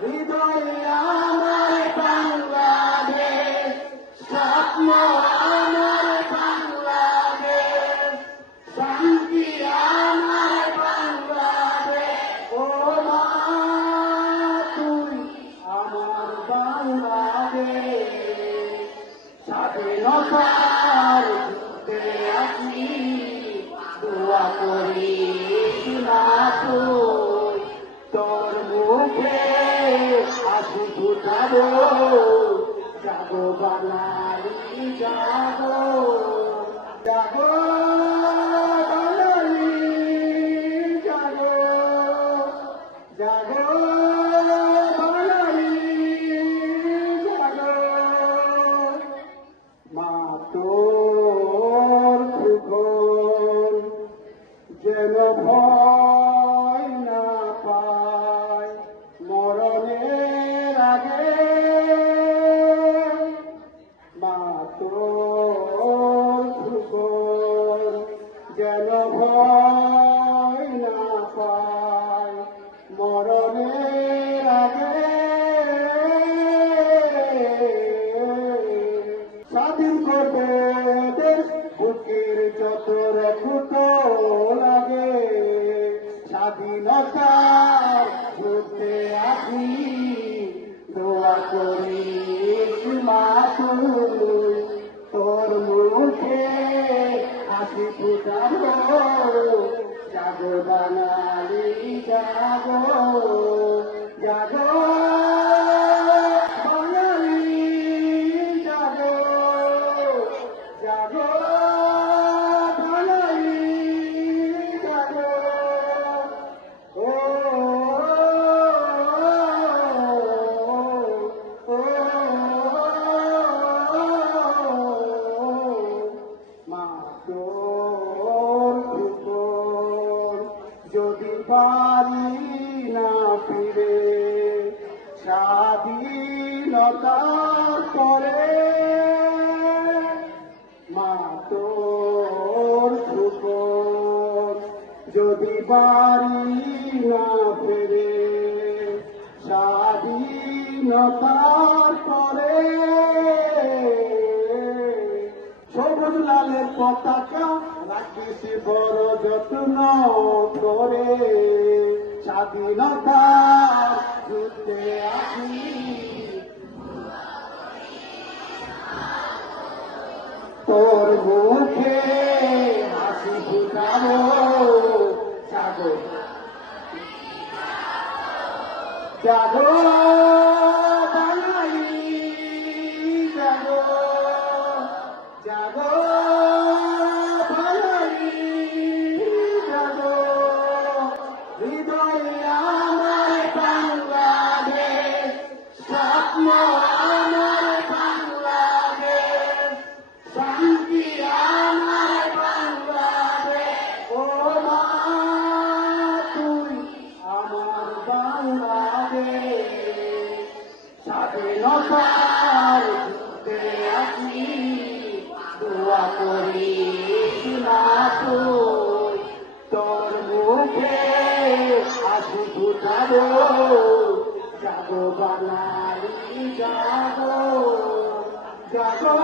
হৃদয় আমার বাংলাদেশ, স্বপ্ন আমার বাংলাদেশ, শান্তি আমার বাংলাদেশ। ও মা তুই আমার বাংলাদেশ, স্বাধীনতার যুদ্ধে আসি দোয়া করি না তুই, তোর মুখে হাসি ফুটাবো, জাগো বাঙালি জাগো, জাগো বাঙালি জাগো, জাগো বাঙালি জাগো। মা তোর সুখন যেন ভয় না পায় মরণের আগে, মা তোর সুখন যেন ভয় না পায় মরণের আগে। স্বাধীন করবে দেশ বুকের যত রক্ত লাগে, স্বাধীনতার যুদ্ধে আসি দোয়া করি মা তুই, তোর মুখে হাসি ফুটাবো, জাগো বাঙালি জাগো, জাগো বাঙালি জাগো, জাগো বাঙালি জাগো। ও মা তোর সুখন যদি পারি না ফিরে স্বাধীনতার পরে, মা তোর সুখন যদি পারি না ফিরে স্বাধীনতার পরে, সবুজ লালের পতাকা রাখিস বড় যত্ন করে, স্বাধীনতার যুদ্ধে আসি তোর মুখে হাসি ফুটাবো, জাগো জাগো বাঙালি জাগো, জাগো বাঙালি জাগো। হৃদয় আমার বাংলাদেশ, স্বপ্ন আমার বাংলাদেশ, শান্তি আমার বাংলাদেশ। ও মা তুই আমার বাংলাদেশ, স্বাধীনতার যুদ্ধে আসি দোয়া করি না তুই, তোর মুখে হাসি ফুটাবো, জাগো বাঙালি জাগো, জাগো।